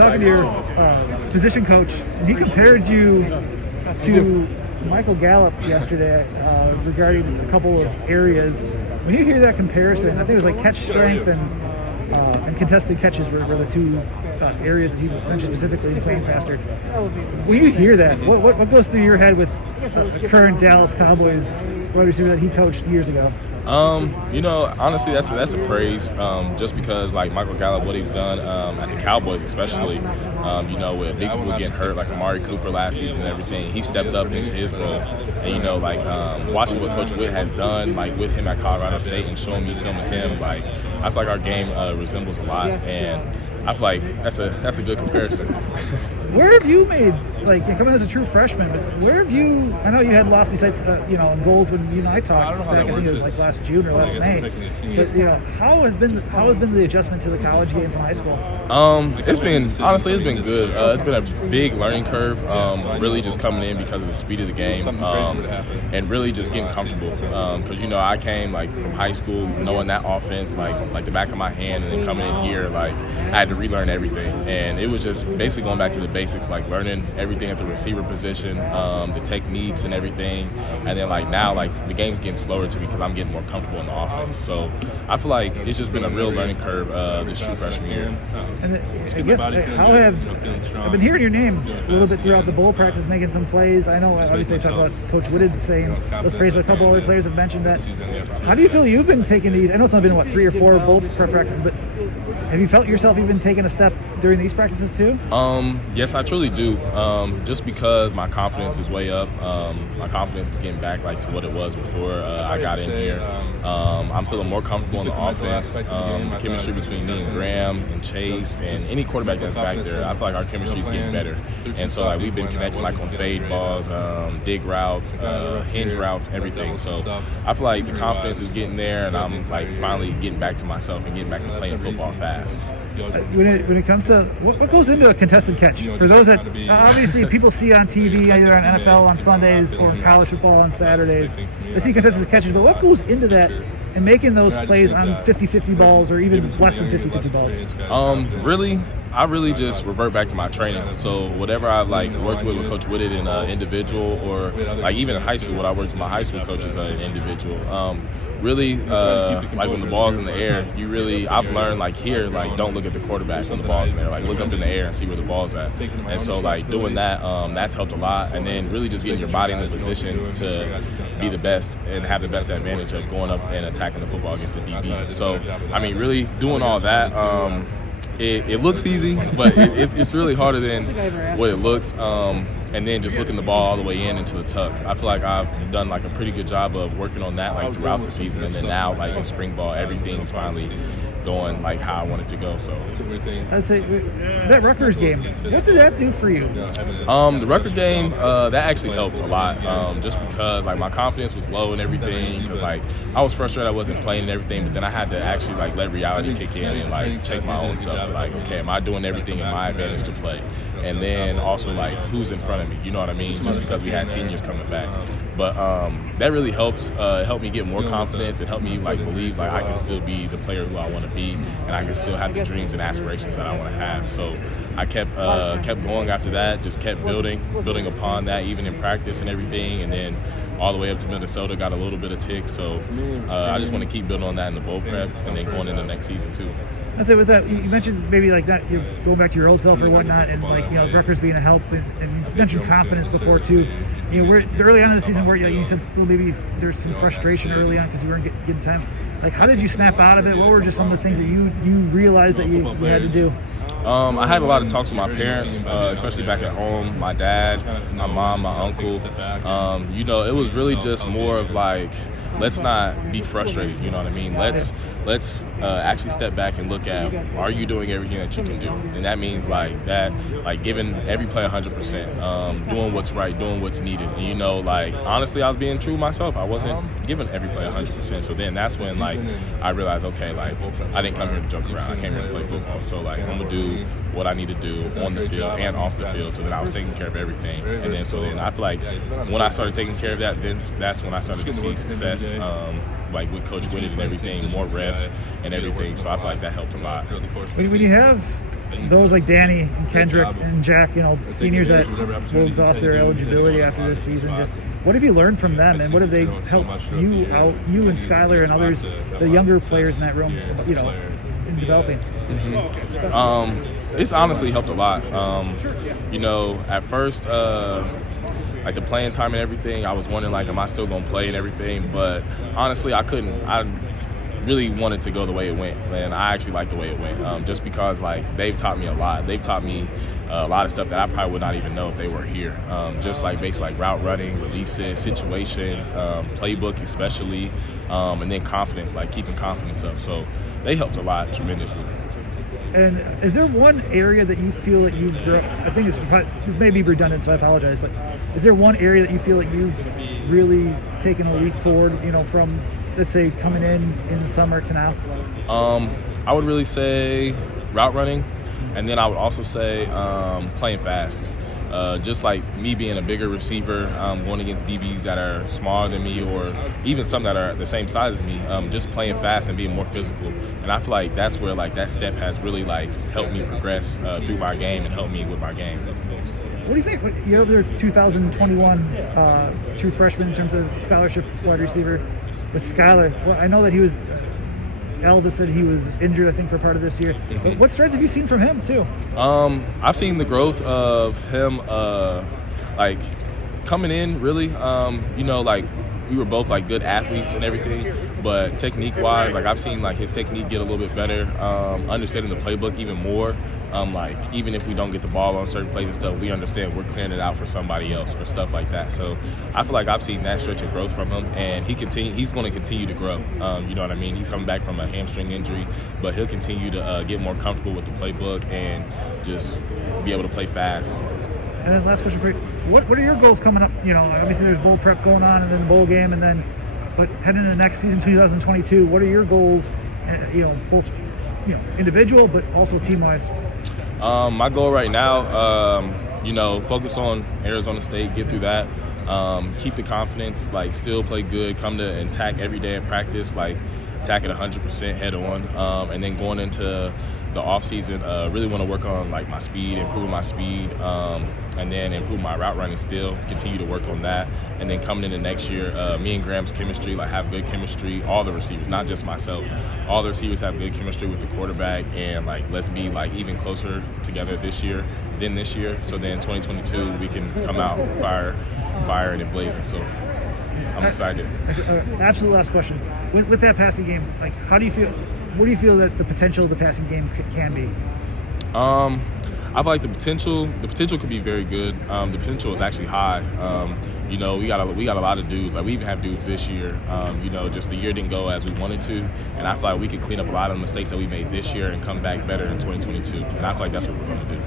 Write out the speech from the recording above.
talking to your position coach, and he compared you to Michael Gallup yesterday regarding a couple of areas. When you hear that comparison, I think it was like catch strength and contested catches were the two areas that he mentioned specifically in playing faster. When you hear that, what goes through your head with the current Dallas Cowboys wide receiver that he coached years ago? Honestly, that's a praise, just because like Michael Gallup, what he's done at the Cowboys, especially, with big people getting hurt, like Amari Cooper last season and everything, he stepped up into his role. And watching what Coach Witt has done, like with him at Colorado State and showing me film of him, like I feel like our game resembles a lot, and I feel like that's a good comparison. Where have you made, like, you're coming as a true freshman, but where have you, I know you had lofty sights, and goals when you and I talked back, I think it was like last June or last May, but, how has been the adjustment to the college game from high school? It's been good. It's been a big learning curve, really just coming in because of the speed of the game, and really just getting comfortable, because, I came, like, from high school knowing that offense, like the back of my hand, and then coming in here, like, I had to relearn everything, and it was just basically going back to the basics, like learning everything at the receiver position, the techniques and everything, and then now the game's getting slower to me because I'm getting more comfortable in the offense. So I feel like it's just been a real learning curve this true freshman year. And I guess I've been hearing your name a little bit throughout the bowl practice, making some plays. I know obviously I talked about Coach Whitted saying those praise, but a couple other players have mentioned that. How do you feel you've been taking these? I know it's only been 3 or 4 bowl prep practices, but have you felt yourself even taking a step during these practices too? Yes, I truly do. Just because my confidence is way up. My confidence is getting back to what it was before I got in here. I'm feeling more comfortable on the offense. The chemistry between me and Graham and Chase and any quarterback that's back there, I feel like our chemistry is getting better. And so we've been connecting on fade balls, dig routes, hinge routes, everything. So I feel like the confidence is getting there, and I'm finally getting back to myself and getting back to playing football fast. When it comes to what goes into a contested catch, for those that obviously people see on TV, either on NFL on Sundays or college football on Saturdays, they see contested catches, but what goes into that and making those plays on 50-50 balls or even less than 50-50 balls? I really just revert back to my training. So whatever I worked with Coach Whitted in individual, or even in high school, what I worked with my high school coaches an individual. Really, when the ball's in the air, I've learned here, don't look at the quarterback when the ball's in there. Look up in the air and see where the ball's at. And so doing that, that's helped a lot. And then really just getting your body in the position to be the best and have the best advantage of going up and attacking the football against the DB. So, really doing all that, it looks easy, but it's really harder than what it looks. And then just looking the ball all the way into the tuck. I feel like I've done a pretty good job of working on that throughout the season, and then now in spring ball everything's finally going how I want it to go. So I'd say that Rutgers game, what did that do for you? The Rutgers game, that actually helped a lot, just because my confidence was low and everything, because I was frustrated I wasn't playing and everything, but then I had to actually let reality kick in and check my own self, okay, am I doing everything in my advantage to play? And then also who's in front of me, you know what I mean, just because we had seniors coming back. But that really helps. It helped me get more confidence. It helped me believe I can still be the player who I want to be, and I can still have the dreams and aspirations that I want to have. So I kept going after that, just kept building upon that, even in practice and everything, and then all the way up to Minnesota, got a little bit of tick. So I just want to keep building on that in the bowl prep, and then going into next season too. I'd say with that, you mentioned maybe that you're going back to your old self or whatnot, and Rutgers being a help, and you mentioned confidence before too. We're early on in the season where you said maybe there's some frustration early on because you weren't getting time. How did you snap out of it? What were just some of the things that you realized that you had to do? I had a lot of talks with my parents, especially back at home, my dad, my mom, my uncle. It was really just more of let's not be frustrated, you know what I mean? Let's actually step back and look at, are you doing everything that you can do? And that means giving every play 100%, doing what's right, doing what's needed. And honestly, I was being true to myself. I wasn't giving every play 100%. So then that's when I realized, okay, I didn't come here to joke around. I came here to play football. So I'm gonna do what I need to do on the field and off the field. So then I was taking care of everything. And then I feel like when I started taking care of that, then that's when I started to see success. With Coach Whitted and everything, more reps and everything. So I feel like that helped a lot. When you have those like Danny and Kendrick and Jack, seniors that will exhaust their eligibility after this season, just what have you learned from them, and what have they helped you out, you and Skylar and others, the younger players in that room, in developing? It's honestly helped a lot. At first, like the playing time and everything, I was wondering, like, am I still going to play and everything? But honestly, I couldn't. I really wanted to go the way it went, and I actually like the way it went, just because, like, they've taught me a lot. They've taught me a lot of stuff that I probably would not even know if they were here. Just like basically like route running, releases, situations, playbook especially, and then confidence, like keeping confidence up. So they helped a lot tremendously. And is there one area that you feel that you've grown? I think this may be redundant, so I apologize, but is there one area that you feel that you've really taken a leap forward, from, let's say, coming in the summer to now? I would really say route running, and then I would also say playing fast. Just like me being a bigger receiver, going against DBs that are smaller than me, or even some that are the same size as me, just playing fast and being more physical. And I feel like that's where like that step has really like helped me progress through my game and helped me with my game. What do you think? Your other 2021 true freshman in terms of scholarship wide receiver with Skylar. Well, I know that he was. Elvis said he was injured, I think, for part of this year. But what strides have you seen from him, too? I've seen the growth of him, like, coming in, really. Like, we were both, like, good athletes and everything. But technique-wise, like, I've seen, like, his technique get a little bit better, understanding the playbook even more. Like, even if we don't get the ball on certain plays and stuff, we understand we're clearing it out for somebody else or stuff like that. So I feel like I've seen that stretch of growth from him, and he's going to continue to grow. You know what I mean? He's coming back from a hamstring injury, but he'll continue to get more comfortable with the playbook and just be able to play fast. And then last question for you. What are your goals coming up? Obviously there's bowl prep going on, and then bowl game, but heading into the next season, 2022, what are your goals, both individual but also team-wise? My goal right now, focus on Arizona State, get through that, keep the confidence, like still play good, come to attack every day in practice, like attack it 100% head on, and then going into the off season, really want to work on like my speed, improving my speed, and then improve my route running still, continue to work on that. And then coming into next year, me and Graham's chemistry, like have good chemistry, all the receivers, not just myself, all the receivers have good chemistry with the quarterback, and like let's be like even closer together this year than this year. So then 2022 we can come out firing and blazing. So I'm excited. Absolute last question. With that passing game, like how do you feel? What do you feel that the potential of the passing game can be? I feel like the potential could be very good. The potential is actually high. We got a lot of dudes. Like we even have dudes this year. Just the year didn't go as we wanted to, and I feel like we could clean up a lot of the mistakes that we made this year and come back better in 2022. And I feel like that's what we're going to do.